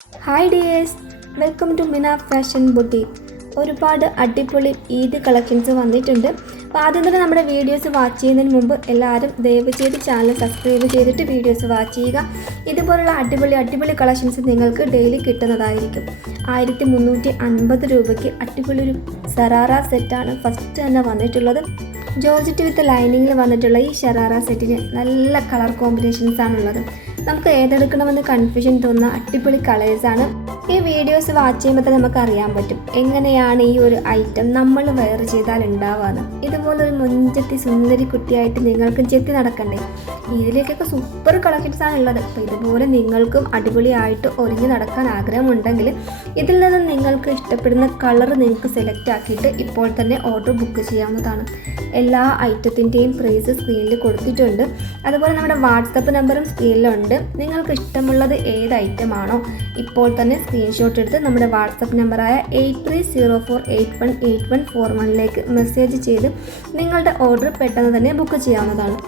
Hi dears, welcome to മിന fashion boutique. ഒരുപാട് അടിപൊളി ഈദ് കളക്ഷൻസ് വന്നിട്ടുണ്ട്. അപ്പോൾ ആദ്യം തന്നെ നമ്മുടെ വീഡിയോസ് വാച്ച് ചെയ്യുന്നതിന് മുമ്പ് എല്ലാവരും ദയവ് ചെയ്ത് ചാനൽ സബ്സ്ക്രൈബ് ചെയ്തിട്ട് വീഡിയോസ് വാച്ച് ചെയ്യുക. ഇതുപോലുള്ള അടിപൊളി കളക്ഷൻസ് നിങ്ങൾക്ക് ഡെയിലി കിട്ടുന്നതായിരിക്കും. 1350 രൂപയ്ക്ക് അടിപൊളി ഒരു സറാറ സെറ്റാണ് ഫസ്റ്റ് തന്നെ വന്നിട്ടുള്ളത്. ജോർജറ്റ് വിത്ത് ലൈനിങ്ങിൽ വന്നിട്ടുള്ള ഈ ഷറാറ സെറ്റിന് നല്ല കളർ കോമ്പിനേഷൻസ് ആണുള്ളത്. നമുക്ക് ഏതെടുക്കണമെന്ന് കൺഫ്യൂഷൻ തോന്നുന്ന അടിപൊളി കളേഴ്സാണ്. ഈ വീഡിയോസ് വാച്ച് ചെയ്യുമ്പോൾ തന്നെ നമുക്ക് അറിയാൻ പറ്റും എങ്ങനെയാണ് ഈ ഒരു ഐറ്റം നമ്മൾ വെയർ ചെയ്താൽ ഉണ്ടാവുക. ഇതുപോലൊരു മുഞ്ചത്തി സുന്ദരി കുട്ടിയായിട്ട് നിങ്ങൾക്കും ചെത്തി നടക്കണ്ടേ? ഇതിലേക്കൊക്കെ സൂപ്പർ കളക്ഷൻസ് ആണുള്ളത്. അപ്പോൾ ഇതുപോലെ നിങ്ങൾക്കും അടിപൊളിയായിട്ട് ഒരുങ്ങി നടക്കാൻ ആഗ്രഹമുണ്ടെങ്കിൽ ഇതിൽ നിന്ന് നിങ്ങൾക്ക് ഇഷ്ടപ്പെടുന്ന കളർ നിങ്ങൾക്ക് സെലക്ട് ആക്കിയിട്ട് ഇപ്പോൾ തന്നെ ഓർഡർ ബുക്ക് ചെയ്യാവുന്നതാണ്. എല്ലാ ഐറ്റത്തിൻ്റെയും പ്രൈസ് സ്ക്രീനിൽ കൊടുത്തിട്ടുണ്ട്. അതുപോലെ നമ്മുടെ വാട്സപ്പ് നമ്പറും സ്ക്രീനിലുണ്ട്. നിങ്ങൾക്ക് ഇഷ്ടമുള്ളത് ഏത് ഐറ്റമാണോ ഇപ്പോൾ തന്നെ സ്ക്രീൻഷോട്ട് എടുത്ത് നമ്മുടെ വാട്സപ്പ് നമ്പറായ 8304818141 മെസ്സേജ് ചെയ്ത് നിങ്ങളുടെ ഓർഡർ പെട്ടെന്ന് തന്നെ ബുക്ക് ചെയ്യാവുന്നതാണ്.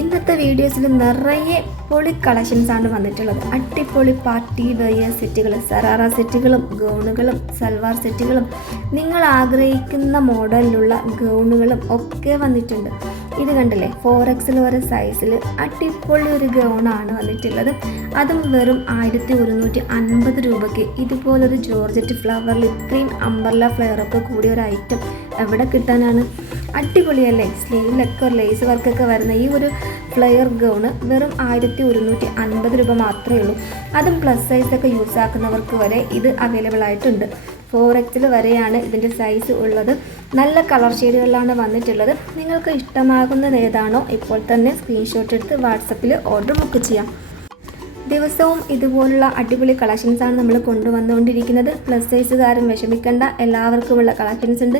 ഇന്നത്തെ വീഡിയോസിൽ നിറയെ പൊളി കളക്ഷൻസ് ആണ് വന്നിട്ടുള്ളത്. അടിപൊളി പാർട്ടി വെയർ സെറ്റുകൾ, സറാറ സെറ്റുകളും ഗൗണുകളും സൽവാർ സെറ്റുകളും നിങ്ങൾ ആഗ്രഹിക്കുന്ന മോഡലിലുള്ള ഗൗണുകളും ഒക്കെ വന്നിട്ടുണ്ട്. ഇത് കണ്ടില്ലേ, 4XL വരെ സൈസിൽ അടിപൊളി ഒരു ഗൗണാണ് വന്നിട്ടുള്ളത്. അതും വെറും 1150 രൂപയ്ക്ക്. ഇതുപോലൊരു ജോർജറ്റ് ഫ്ലവറിൽ ഇത്രയും അംബർല ഫ്ലെയറൊക്കെ കൂടിയ ഒരു ഐറ്റം എവിടെ കിട്ടാനാണ്? അടിപൊളിയല്ലേ? സ്ലീവിലൊക്കെ ലേസ് വർക്കൊക്കെ വരുന്ന ഈ ഒരു ഫ്ലെയർ ഗൗണ് വെറും 1150 രൂപ മാത്രമേ ഉള്ളൂ. അതും പ്ലസ് സൈസൊക്കെ യൂസ് ആക്കുന്നവർക്ക് വരെ ഇത് അവൈലബിൾ ആയിട്ടുണ്ട്. 4XL വരെയാണ് ഇതിൻ്റെ സൈസ് ഉള്ളത്. നല്ല കളർ ഷെയ്ഡുകളിലാണ് വന്നിട്ടുള്ളത്. നിങ്ങൾക്ക് ഇഷ്ടമാകുന്നത് ഏതാണോ ഇപ്പോൾ തന്നെ സ്ക്രീൻഷോട്ട് എടുത്ത് വാട്സപ്പിൽ ഓർഡർ ബുക്ക് ചെയ്യാം. ദിവസവും ഇതുപോലുള്ള അടിപൊളി കളക്ഷൻസാണ് നമ്മൾ കൊണ്ടുവന്നുകൊണ്ടിരിക്കുന്നത്. പ്ലസ് സൈസുകാരും വിഷമിക്കേണ്ട, എല്ലാവർക്കുമുള്ള കളക്ഷൻസ് ഉണ്ട്.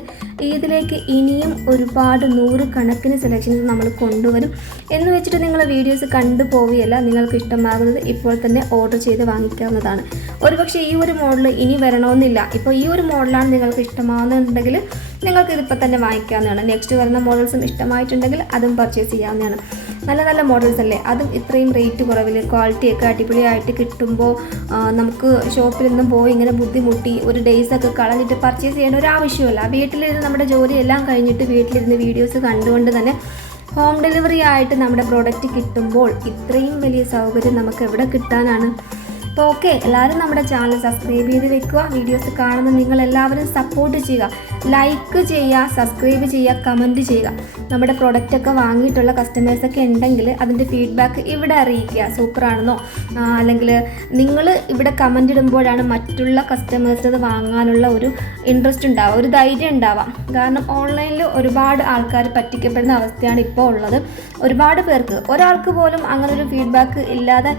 ഇതിലേക്ക് ഇനിയും ഒരുപാട് 100 കണക്കിന് സെലക്ഷൻസ് നമ്മൾ കൊണ്ടുവരും. എന്ന് വെച്ചിട്ട് നിങ്ങൾ വീഡിയോസ് കണ്ടു പോവുകയല്ല. നിങ്ങൾക്ക് ഇഷ്ടമാകുന്നത് ഇപ്പോൾ തന്നെ ഓർഡർ ചെയ്ത് വാങ്ങിക്കാവുന്നതാണ്. ഒരുപക്ഷെ ഈ ഒരു മോഡൽ ഇനി വരണമെന്നില്ല. ഇപ്പോൾ ഈ ഒരു മോഡലാണ് നിങ്ങൾക്ക് ഇഷ്ടമാകുന്നുണ്ടെങ്കിൽ നിങ്ങൾക്ക് ഇതിപ്പോൾ തന്നെ വാങ്ങിക്കാവുന്നതാണ്. നെക്സ്റ്റ് വരുന്ന മോഡൽസും ഇഷ്ടമായിട്ടുണ്ടെങ്കിൽ അതും പർച്ചേസ് ചെയ്യാവുന്നതാണ്. നല്ല നല്ല മോഡൽസ് അല്ലേ? അതും ഇത്രയും റേറ്റ് കുറവിൽ ക്വാളിറ്റിയൊക്കെ അടിപൊളിയായിട്ട് കിട്ടുമ്പോൾ നമുക്ക് ഷോപ്പിൽ നിന്നും പോയി ഇങ്ങനെ ബുദ്ധിമുട്ടി ഒരു ഡേയ്സൊക്കെ കളഞ്ഞിട്ട് പർച്ചേസ് ചെയ്യേണ്ട ഒരു ആവശ്യമല്ല. വീട്ടിലിരുന്ന് നമ്മുടെ ജോലിയെല്ലാം കഴിഞ്ഞിട്ട് വീട്ടിലിരുന്ന് വീഡിയോസ് കണ്ടുകൊണ്ട് തന്നെ ഹോം ഡെലിവറി ആയിട്ട് നമ്മുടെ പ്രോഡക്റ്റ് കിട്ടുമ്പോൾ ഇത്രയും വലിയ സൗകര്യം നമുക്ക് എവിടെ കിട്ടാനാണ്? അപ്പോൾ ഓക്കെ, എല്ലാവരും നമ്മുടെ ചാനൽ സബ്സ്ക്രൈബ് ചെയ്ത് വെക്കുക. വീഡിയോസ് കാണുന്ന നിങ്ങളെല്ലാവരും സപ്പോർട്ട് ചെയ്യുക, ലൈക്ക് ചെയ്യുക, സബ്സ്ക്രൈബ് ചെയ്യുക, കമൻറ്റ് ചെയ്യുക. നമ്മുടെ പ്രൊഡക്റ്റൊക്കെ വാങ്ങിയിട്ടുള്ള കസ്റ്റമേഴ്സൊക്കെ ഉണ്ടെങ്കിൽ അതിൻ്റെ ഫീഡ്ബാക്ക് ഇവിടെ അറിയിക്കുക. സൂപ്പറാണെന്നോ, അല്ലെങ്കിൽ നിങ്ങൾ ഇവിടെ കമൻ്റ് ഇടുമ്പോഴാണ് മറ്റുള്ള കസ്റ്റമേഴ്സ് അത് വാങ്ങാനുള്ള ഒരു ഇൻട്രസ്റ്റ് ഉണ്ടാവുക, ഒരു ധൈര്യം ഉണ്ടാവാം. കാരണം ഓൺലൈനിൽ ഒരുപാട് ആൾക്കാർ പറ്റിക്കപ്പെടുന്ന അവസ്ഥയാണ് ഇപ്പോൾ ഉള്ളത്. ഒരുപാട് പേർക്ക്, ഒരാൾക്ക് പോലും അങ്ങനെ ഒരു ഫീഡ്ബാക്ക് ഇല്ലാതെ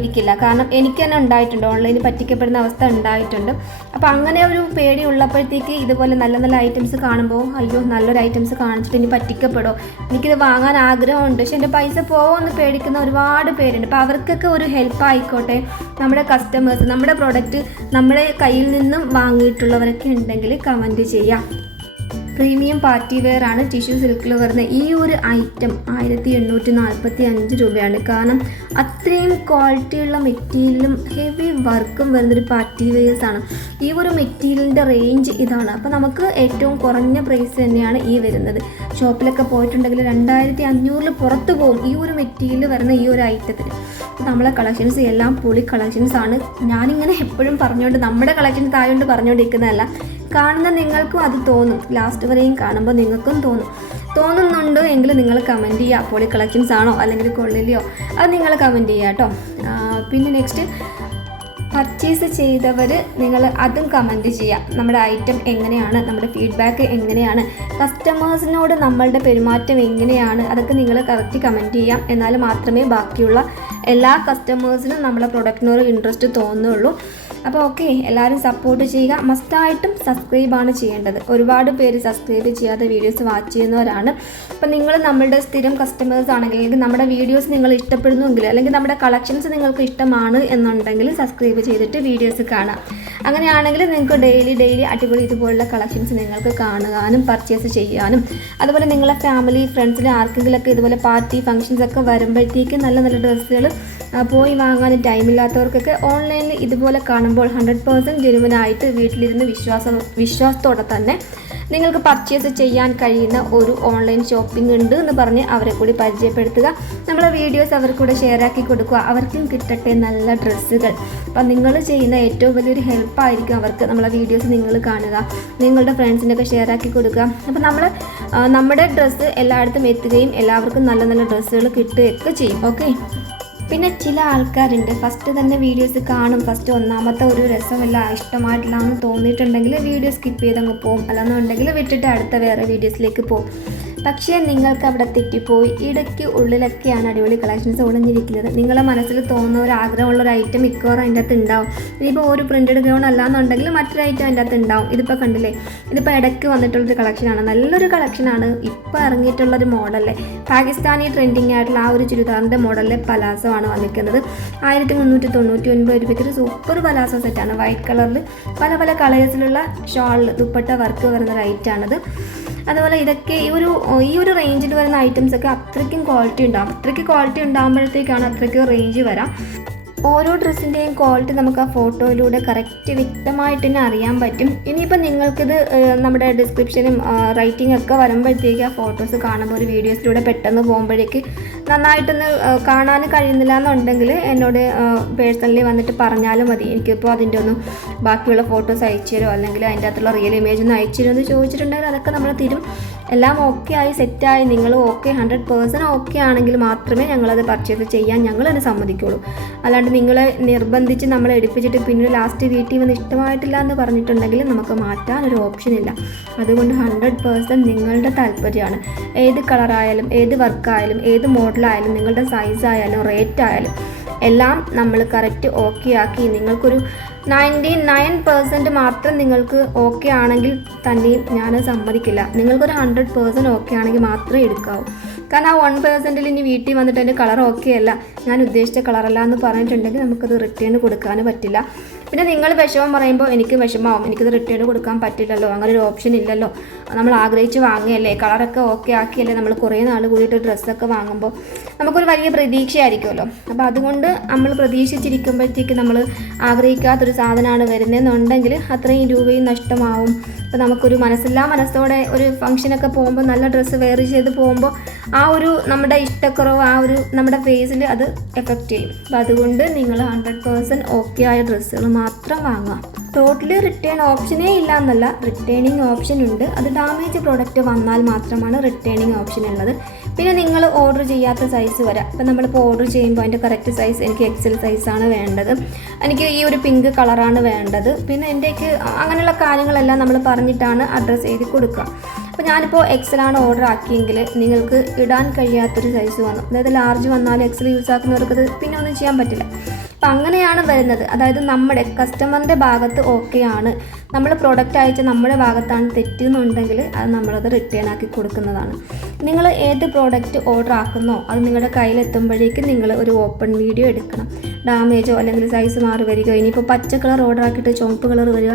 ഇരിക്കില്ല. കാരണം എനിക്ക് തന്നെ ഉണ്ടായിട്ടുണ്ട്, ഓൺലൈനിൽ പറ്റിക്കപ്പെടുന്ന അവസ്ഥ ഉണ്ടായിട്ടുണ്ട്. അപ്പോൾ അങ്ങനെ ഒരു പേടി ഉള്ളപ്പോഴത്തേക്ക് ഇതുപോലെ നല്ല നല്ല ഐറ്റംസ് കാണുമ്പോൾ അയ്യോ നല്ലൊരു ഐറ്റംസ് കാണിച്ചിട്ട് ഇനി പറ്റിക്കപ്പെടോ, എനിക്കിത് വാങ്ങാൻ ആഗ്രഹമുണ്ട് പക്ഷേ എൻ്റെ പൈസ പോകുമെന്ന് പേടിക്കുന്ന ഒരുപാട് പേരുണ്ട്. അപ്പോൾ അവർക്കൊക്കെ ഒരു ഹെൽപ്പ് ആയിക്കോട്ടെ നമ്മുടെ കസ്റ്റമേഴ്സ്, നമ്മുടെ പ്രോഡക്റ്റ് നമ്മുടെ കയ്യിൽ നിന്നും വാങ്ങിയിട്ടുള്ളവരൊക്കെ ഉണ്ടെങ്കിൽ കമൻറ്റ് ചെയ്യാം. പ്രീമിയം പാർട്ടി വെയർ ആണ് ടിഷ്യൂ സിൽക്കിൽ വരുന്ന ഈ ഒരു ഐറ്റം 1845 രൂപയാണ്. കാരണം അത്രയും ക്വാളിറ്റിയുള്ള മെറ്റീരിയലും ഹെവി വർക്കും വരുന്നൊരു പാർട്ടി വെയേഴ്സാണ്. ഈ ഒരു മെറ്റീരിയലിൻ്റെ റേഞ്ച് ഇതാണ്. അപ്പോൾ നമുക്ക് ഏറ്റവും കുറഞ്ഞ പ്രൈസ് തന്നെയാണ് ഈ വരുന്നത്. ഷോപ്പിലൊക്കെ പോയിട്ടുണ്ടെങ്കിൽ 2500 പുറത്ത് പോകും ഈ ഒരു മെറ്റീരിയൽ വരുന്ന ഈ ഒരു ഐറ്റത്തിന്. അപ്പോൾ നമ്മളെ കളക്ഷൻസ് എല്ലാം പൊളി കളക്ഷൻസ് ആണ്. ഞാനിങ്ങനെ എപ്പോഴും പറഞ്ഞുകൊണ്ട് നമ്മുടെ കളക്ഷൻസ് ആയതുകൊണ്ട് പറഞ്ഞുകൊണ്ടിരിക്കുന്നതല്ല, കാണുന്ന നിങ്ങൾക്കും അത് തോന്നും. ലാസ്റ്റ് വരെയും കാണുമ്പോൾ നിങ്ങൾക്കും തോന്നുന്നുണ്ട് എങ്കിൽ നിങ്ങൾ കമൻറ്റ് ചെയ്യുക. പൊളി കളക്ഷൻസ് ആണോ അല്ലെങ്കിൽ കൊള്ളില്ലയോ അത് നിങ്ങൾ കമൻറ്റ് ചെയ്യുക കേട്ടോ. പിന്നെ നെക്സ്റ്റ് പർച്ചേസ് ചെയ്തവർ നിങ്ങൾ അതും കമൻറ്റ് ചെയ്യുക. നമ്മുടെ ഐറ്റം എങ്ങനെയാണ്, നമ്മുടെ ഫീഡ്ബാക്ക് എങ്ങനെയാണ്, കസ്റ്റമേഴ്സിനോട് നമ്മളുടെ പെരുമാറ്റം എങ്ങനെയാണ്, അതൊക്കെ നിങ്ങൾ കറക്റ്റ് കമൻറ്റ് ചെയ്യാം. എന്നാൽ മാത്രമേ ബാക്കിയുള്ള എല്ലാ കസ്റ്റമേഴ്സിനും നമ്മുടെ പ്രൊഡക്റ്റിനോട് ഇൻട്രസ്റ്റ് തോന്നുള്ളൂ. അപ്പോൾ ഓക്കെ, എല്ലാവരും സപ്പോർട്ട് ചെയ്യുക. മസ്റ്റായിട്ടും സബ്സ്ക്രൈബാണ് ചെയ്യേണ്ടത്. ഒരുപാട് പേര് സബ്സ്ക്രൈബ് ചെയ്യാതെ വീഡിയോസ് വാച്ച് ചെയ്യുന്നവരാണ്. അപ്പോൾ നിങ്ങൾ നമ്മളുടെ സ്ഥിരം കസ്റ്റമേഴ്സ് ആണെങ്കിൽ, അല്ലെങ്കിൽ നമ്മുടെ വീഡിയോസ് നിങ്ങൾ ഇഷ്ടപ്പെടുന്നുവെങ്കിൽ, അല്ലെങ്കിൽ നമ്മുടെ കളക്ഷൻസ് നിങ്ങൾക്ക് ഇഷ്ടമാണ് എന്നുണ്ടെങ്കിൽ സബ്സ്ക്രൈബ് ചെയ്തിട്ട് വീഡിയോസ് കാണാം. അങ്ങനെയാണെങ്കിൽ നിങ്ങൾക്ക് ഡെയിലി അടിപൊളി ഇതുപോലുള്ള കളക്ഷൻസ് നിങ്ങൾക്ക് കാണുവാനും പർച്ചേസ് ചെയ്യാനും, അതുപോലെ നിങ്ങളെ ഫാമിലി ഫ്രണ്ട്സിന് ആർക്കെങ്കിലുമൊക്കെ ഇതുപോലെ പാർട്ടി ഫംഗ്ഷൻസ് ഒക്കെ വരുമ്പോഴത്തേക്ക് നല്ല നല്ല ഡ്രസ്സുകൾ പോയി വാങ്ങാനും ടൈമില്ലാത്തവർക്കൊക്കെ ഓൺലൈനിൽ ഇതുപോലെ കാണുമ്പോൾ 100% ജെനുവിനായിട്ട് വീട്ടിലിരുന്ന് വിശ്വാസത്തോടെ തന്നെ നിങ്ങൾക്ക് പർച്ചേസ് ചെയ്യാൻ കഴിയുന്ന ഒരു ഓൺലൈൻ ഷോപ്പിംഗ് ഉണ്ട് എന്ന് പറഞ്ഞ് അവരെ കൂടി പരിചയപ്പെടുത്തുക. നമ്മളെ വീഡിയോസ് അവർക്കൂടെ ഷെയർ ആക്കി കൊടുക്കുക, അവർക്കും കിട്ടട്ടെ നല്ല ഡ്രസ്സുകൾ. അപ്പം നിങ്ങൾ ചെയ്യുന്ന ഏറ്റവും വലിയൊരു ഹെൽപ്പായിരിക്കും അവർക്ക്. നമ്മളെ വീഡിയോസ് നിങ്ങൾ കാണുക, നിങ്ങളുടെ ഫ്രണ്ട്സിനൊക്കെ ഷെയർ ആക്കി കൊടുക്കുക. അപ്പം നമ്മുടെ ഡ്രസ്സ് എല്ലായിടത്തും എത്തുകയും എല്ലാവർക്കും നല്ല നല്ല ഡ്രസ്സുകൾ കിട്ടുകയൊക്കെ ചെയ്യും. ഓക്കെ. പിന്നെ ചില ആൾക്കാരുണ്ട് ഫസ്റ്റ് തന്നെ വീഡിയോസ് കാണും, ഫസ്റ്റ് ഒന്നാമത്തെ ഒരു രസമല്ല ഇഷ്ടമായിട്ടില്ല എന്ന് തോന്നിയിട്ടുണ്ടെങ്കിൽ വീഡിയോ സ്കിപ്പ് ചെയ്തങ്ങ് പോകും, അല്ലാന്നുണ്ടെങ്കിൽ വിട്ടിട്ട് അടുത്ത വേറെ വീഡിയോസിലേക്ക് പോകും. പക്ഷേ നിങ്ങൾക്ക് അവിടെ തെറ്റിപ്പോയി. ഇടയ്ക്ക് ഉള്ളിലൊക്കെയാണ് അടിപൊളി കളക്ഷൻസ് ഒളിഞ്ഞിരിക്കുന്നത്. നിങ്ങളെ മനസ്സിൽ തോന്നുന്ന ഒരു ആഗ്രഹമുള്ളൊരു ഐറ്റം മിക്കവാറും അതിൻ്റെ അകത്ത് ഉണ്ടാവും. ഇനിയിപ്പോൾ ഒരു പ്രിൻറ്റഡ് ഗൗൺ അല്ലാന്നുണ്ടെങ്കിൽ മറ്റൊരു ഐറ്റം അതിൻ്റെ അകത്ത് ഉണ്ടാവും. ഇതിപ്പോൾ കണ്ടില്ലേ, ഇതിപ്പോൾ ഇടയ്ക്ക് വന്നിട്ടുള്ളൊരു കളക്ഷനാണ്, നല്ലൊരു കളക്ഷനാണ്. ഇപ്പോൾ ഇറങ്ങിയിട്ടുള്ളൊരു മോഡല്ലേ, പാകിസ്ഥാനി ട്രെൻഡിങ് ആയിട്ടുള്ള ആ ഒരു ചുരിദാറിൻ്റെ മോഡലിലെ പലാസോ ആണ് വന്നിരിക്കുന്നത്. 1399 രൂപയ്ക്ക് ഒരു സൂപ്പർ പലാസോ സെറ്റാണ്. വൈറ്റ് കളറിൽ പല പല കളേഴ്സിലുള്ള ഷോളിൽ ദുപ്പട്ട വർക്ക് വരുന്ന ഒരു ഐറ്റാണിത്. അതുപോലെ ഇതൊക്കെ ഈ ഒരു റേഞ്ചിൽ വരുന്ന ഐറ്റംസൊക്കെ അത്രയ്ക്കും ക്വാളിറ്റി ഉണ്ടാകും. അത്രയ്ക്ക് ക്വാളിറ്റി ഉണ്ടാകുമ്പോഴത്തേക്കാണ് അത്രയ്ക്ക് റേഞ്ച് വരാം. ഓരോ ഡ്രസ്സിൻ്റെയും ക്വാളിറ്റി നമുക്ക് ആ ഫോട്ടോയിലൂടെ കറക്റ്റ് വ്യക്തമായിട്ട് തന്നെ അറിയാൻ പറ്റും. ഇനിയിപ്പോൾ നിങ്ങൾക്കിത് നമ്മുടെ ഡിസ്ക്രിപ്ഷനും റൈറ്റിംഗ് ഒക്കെ വരുമ്പോഴത്തേക്ക് ആ ഫോട്ടോസ് കാണുമ്പോൾ ഒരു വീഡിയോസിലൂടെ പെട്ടെന്ന് പോകുമ്പോഴേക്ക് നന്നായിട്ടൊന്ന് കാണാൻ കഴിയുന്നില്ല എന്നുണ്ടെങ്കിൽ എന്നോട് പേഴ്സണലി വന്നിട്ട് പറഞ്ഞാലും മതി. എനിക്കിപ്പോൾ അതിൻ്റെ ഒന്നും ബാക്കിയുള്ള ഫോട്ടോസ് അയച്ചു തരുമോ അല്ലെങ്കിൽ അതിൻ്റെ അകത്തുള്ള റിയൽ ഇമേജ് ഒന്ന് അയച്ചു തരുമോ എന്ന് ചോദിച്ചിട്ടുണ്ടെങ്കിൽ അതൊക്കെ നമ്മൾ തരും. എല്ലാം ഓക്കെ ആയി സെറ്റായി നിങ്ങൾ ഓക്കെ 100% ഓക്കെ ആണെങ്കിൽ മാത്രമേ ഞങ്ങളത് പർച്ചേസ് ചെയ്യാൻ ഞങ്ങളത് സമ്മതിക്കുള്ളൂ. അല്ലാണ്ട് നിങ്ങളെ നിർബന്ധിച്ച് നമ്മളെ എടുപ്പിച്ചിട്ട് പിന്നെ ലാസ്റ്റ് വീട്ടിൽ വന്ന് ഇഷ്ടമായിട്ടില്ല എന്ന് പറഞ്ഞിട്ടുണ്ടെങ്കിൽ നമുക്ക് മാറ്റാനൊരു ഓപ്ഷനില്ല. അതുകൊണ്ട് 100% നിങ്ങളുടെ താല്പര്യമാണ്. ഏത് കളറായാലും ഏത് വർക്കായാലും ഏത് മോഡലായാലും നിങ്ങളുടെ സൈസായാലും റേറ്റ് ആയാലും എല്ലാം നമ്മൾ കറക്റ്റ് ഓക്കെ ആക്കി നിങ്ങൾക്കൊരു 99% മാത്രം നിങ്ങൾക്ക് ഓക്കെ ആണെങ്കിൽ തന്നെയും ഞാൻ സമ്മതിക്കില്ല. നിങ്ങൾക്കൊരു 100% ഓക്കെ ആണെങ്കിൽ മാത്രമേ എടുക്കാവൂ. കാരണം ആ 1%ൽ ഇനി വീട്ടിൽ വന്നിട്ട് എൻ്റെ കളർ ഓക്കെ അല്ല, ഞാൻ ഉദ്ദേശിച്ച കളറല്ല എന്ന് പറഞ്ഞിട്ടുണ്ടെങ്കിൽ നമുക്കത് റിട്ടേൺ കൊടുക്കാൻ പറ്റില്ല. പിന്നെ നിങ്ങൾ വിഷമം പറയുമ്പോൾ എനിക്ക് വിഷമാവും, എനിക്കത് റിട്ടേൺ കൊടുക്കാൻ പറ്റില്ലല്ലോ, അങ്ങനെ ഒരു ഓപ്ഷൻ ഇല്ലല്ലോ. നമ്മൾ ആഗ്രഹിച്ച് വാങ്ങിയല്ലേ, കളറൊക്കെ ഓക്കെ ആക്കിയല്ലേ നമ്മൾ കുറേ നാൾ കൂടിയിട്ട് ഡ്രസ്സൊക്കെ വാങ്ങുമ്പോൾ നമുക്കൊരു വലിയ പ്രതീക്ഷയായിരിക്കുമല്ലോ. അപ്പോൾ അതുകൊണ്ട് നമ്മൾ പ്രതീക്ഷിച്ചിരിക്കുമ്പോഴത്തേക്ക് നമ്മൾ ആഗ്രഹിക്കാത്തൊരു സാധനമാണ് വരുന്നതെന്നുണ്ടെങ്കിൽ അത്രയും രൂപയും നഷ്ടമാവും. അപ്പോൾ നമുക്കൊരു മനസ്സോടെ ഒരു ഫംഗ്ഷനൊക്കെ പോകുമ്പോൾ നല്ല ഡ്രസ്സ് വെയർ ചെയ്ത് പോകുമ്പോൾ ആ ഒരു നമ്മുടെ ഇഷ്ടക്കുറവ് ആ ഒരു നമ്മുടെ ഫേസിൽ അത് എഫക്റ്റ് ചെയ്യും. അപ്പോൾ അതുകൊണ്ട് നിങ്ങൾ 100% ഓക്കെ ആയ ഡ്രസ്സുകൾ മാത്രം വാങ്ങുക. ടോട്ടലി റിട്ടേൺ ഓപ്ഷനേ ഇല്ല എന്നല്ല, റിട്ടേണിങ് ഓപ്ഷൻ ഉണ്ട്. അത് ഡാമേജ് പ്രോഡക്റ്റ് വന്നാൽ മാത്രമാണ് റിട്ടേണിങ് ഓപ്ഷൻ ഉള്ളത്. പിന്നെ നിങ്ങൾ ഓർഡർ ചെയ്യാത്ത സൈസ് വരാം. ഇപ്പം നമ്മളിപ്പോൾ ഓർഡർ ചെയ്യുമ്പോൾ അതിൻ്റെ കറക്റ്റ് സൈസ് എനിക്ക് XL സൈസാണ് വേണ്ടത്, എനിക്ക് ഈ ഒരു പിങ്ക് കളറാണ് വേണ്ടത്, പിന്നെ എൻ്റെക്ക് അങ്ങനെയുള്ള കാര്യങ്ങളെല്ലാം നമ്മൾ പറഞ്ഞിട്ടാണ് അഡ്രസ്സ് എഴുതി കൊടുക്കുക. അപ്പോൾ ഞാനിപ്പോൾ XL ആണ് ഓർഡർ ആക്കിയെങ്കിൽ നിങ്ങൾക്ക് ഇടാൻ കഴിയാത്തൊരു സൈസ് വന്നു, അതായത് ലാർജ് വന്നാൽ XL യൂസ് ആക്കുന്നവർക്കത് പിന്നെ ഒന്നും ചെയ്യാൻ പറ്റില്ല. അപ്പം അങ്ങനെയാണ് വരുന്നത്. അതായത് നമ്മുടെ കസ്റ്റമറിൻ്റെ ഭാഗത്ത് ഓക്കെയാണ്, നമ്മൾ പ്രോഡക്റ്റ് അയച്ച നമ്മുടെ ഭാഗത്താണ് തെറ്റെന്നുണ്ടെങ്കിൽ അത് നമ്മളത് റിട്ടേൺ ആക്കി കൊടുക്കുന്നതാണ്. നിങ്ങൾ ഏത് പ്രോഡക്റ്റ് ഓർഡർ ആക്കുന്നോ അത് നിങ്ങളുടെ കയ്യിലെത്തുമ്പോഴേക്കും നിങ്ങൾ ഒരു ഓപ്പൺ വീഡിയോ എടുക്കണം. ഡാമേജോ അല്ലെങ്കിൽ സൈസ് മാറി വരികയോ, ഇനിയിപ്പോൾ പച്ച കളർ ഓർഡർ ആക്കിയിട്ട് ചുവപ്പ് കളർ വരിക,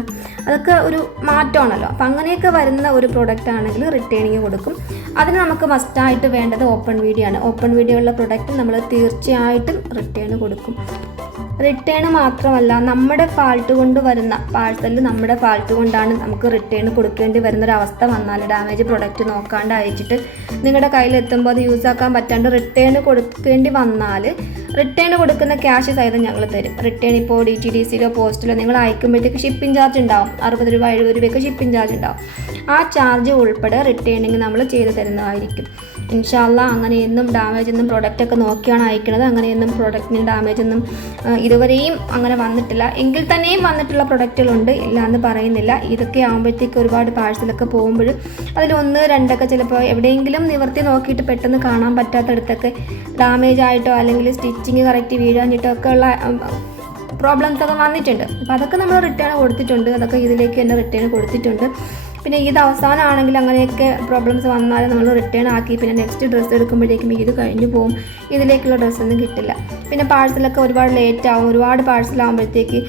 അതൊക്കെ ഒരു മാറ്റമാണല്ലോ. അപ്പം അങ്ങനെയൊക്കെ വരുന്ന ഒരു പ്രോഡക്റ്റ് ആണെങ്കിൽ റിട്ടേണിങ് കൊടുക്കും. അതിന് നമുക്ക് മസ്റ്റായിട്ട് വേണ്ടത് ഓപ്പൺ വീഡിയോ ആണ്. ഓപ്പൺ വീഡിയോ ഉള്ള പ്രോഡക്റ്റ് നമ്മൾ തീർച്ചയായിട്ടും റിട്ടേൺ കൊടുക്കും. റിട്ടേൺ മാത്രമല്ല, നമ്മുടെ ഫാൾട്ട് കൊണ്ട് വരുന്ന പാഴ്സലിൽ നമ്മുടെ ഫാൾട്ട് കൊണ്ടാണ് നമുക്ക് റിട്ടേൺ കൊടുക്കേണ്ടി വരുന്നൊരവസ്ഥ വന്നാൽ, ഡാമേജ് പ്രൊഡക്റ്റ് നോക്കാണ്ട് അയച്ചിട്ട് നിങ്ങളുടെ കയ്യിലെത്തുമ്പോൾ അത് യൂസ് ആക്കാൻ പറ്റാണ്ട് റിട്ടേൺ കൊടുക്കേണ്ടി വന്നാൽ റിട്ടേൺ കൊടുക്കുന്ന ക്യാഷ് സഹിതം ഞങ്ങൾ തരും. റിട്ടേൺ ഇപ്പോൾ DTDCയിലോ പോസ്റ്റിലോ നിങ്ങൾ അയക്കുമ്പോഴത്തേക്ക് ഷിപ്പിംഗ് ചാർജ് ഉണ്ടാവും, 60 രൂപ 70 രൂപയൊക്കെ ഷിപ്പിംഗ് ചാർജ് ഉണ്ടാവും. ആ ചാർജ് ഉൾപ്പെടെ റിട്ടേണിങ് നമ്മൾ ചെയ്ത് തരുന്നതായിരിക്കും. ഇൻഷാ അല്ലാഹ് അങ്ങനെയൊന്നും ഡാമേജ് ഒന്നും പ്രൊഡക്റ്റൊക്കെ നോക്കിയാണ് അയക്കുന്നത്. അങ്ങനെയൊന്നും പ്രൊഡക്റ്റിന് ഡാമേജ് ഒന്നും ഇതുവരെയും അങ്ങനെ വന്നിട്ടില്ല. എങ്കിൽ തന്നെയും വന്നിട്ടുള്ള പ്രൊഡക്റ്റുകളുണ്ട്, ഇല്ല എന്ന് പറയുന്നില്ല. ഇതൊക്കെ ആകുമ്പോഴത്തേക്ക് ഒരുപാട് പാഴ്സലൊക്കെ പോകുമ്പോൾ അതിൽ 1-2 ചിലപ്പോൾ എവിടെയെങ്കിലും നിവർത്തി നോക്കിയിട്ട് പെട്ടെന്ന് കാണാൻ പറ്റാത്തടത്തൊക്കെ ഡാമേജ് ആയിട്ടോ അല്ലെങ്കിൽ സ്റ്റിച്ചിങ് കറക്റ്റ് വീഴാഞ്ഞിട്ടോ ഒക്കെ ഉള്ള പ്രോബ്ലംസ് ഒക്കെ വന്നിട്ടുണ്ട്. അപ്പോൾ അതൊക്കെ നമ്മൾ റിട്ടേൺ കൊടുത്തിട്ടുണ്ട്, അതൊക്കെ ഇതിലേക്ക് തന്നെ റിട്ടേൺ കൊടുത്തിട്ടുണ്ട്. പിന്നെ ഈദ് അവസാനമാണെങ്കിൽ അങ്ങനെയൊക്കെ പ്രോബ്ലംസ് വന്നാൽ നമ്മൾ റിട്ടേൺ ആക്കി പിന്നെ നെക്സ്റ്റ് ഡ്രസ്സ് എടുക്കുമ്പോഴേക്കും ഈദ് കഴിഞ്ഞു പോകും, ഇതിലേക്കുള്ള ഡ്രസ്സൊന്നും കിട്ടില്ല. പിന്നെ പാഴ്സലൊക്കെ ഒരുപാട് ലേറ്റ് ആവും, ഒരുപാട് പാഴ്സലാകുമ്പോഴത്തേക്ക്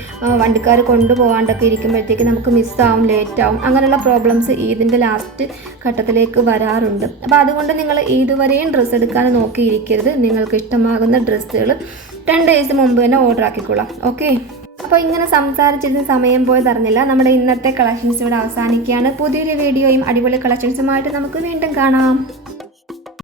വണ്ടിക്കാർ കൊണ്ടുപോകാണ്ടൊക്കെ ഇരിക്കുമ്പോഴത്തേക്ക് നമുക്ക് മിസ്സാവും, ലേറ്റ് ആവും, അങ്ങനെയുള്ള പ്രോബ്ലംസ് ഈദിൻ്റെ ലാസ്റ്റ് ഘട്ടത്തിലേക്ക് വരാറുണ്ട്. അപ്പോൾ അതുകൊണ്ട് നിങ്ങൾ ഇതുവരെയും ഡ്രസ്സ് എടുക്കാൻ നോക്കിയിരിക്കരുത്. നിങ്ങൾക്ക് ഇഷ്ടമാകുന്ന ഡ്രസ്സുകൾ 10 days മുമ്പ് തന്നെ ഓർഡർ ആക്കിക്കൊള്ളാം. ഓക്കെ, അപ്പോൾ ഇങ്ങനെ സംസാരിച്ചിരുന്ന സമയം പോയതറിഞ്ഞില്ല. നമ്മുടെ ഇന്നത്തെ കളക്ഷൻസ് ഇവിടെ അവസാനിക്കുകയാണ്. പുതിയൊരു വീഡിയോയും അടിപൊളി കളക്ഷൻസുമായിട്ട് നമുക്ക് വീണ്ടും കാണാം.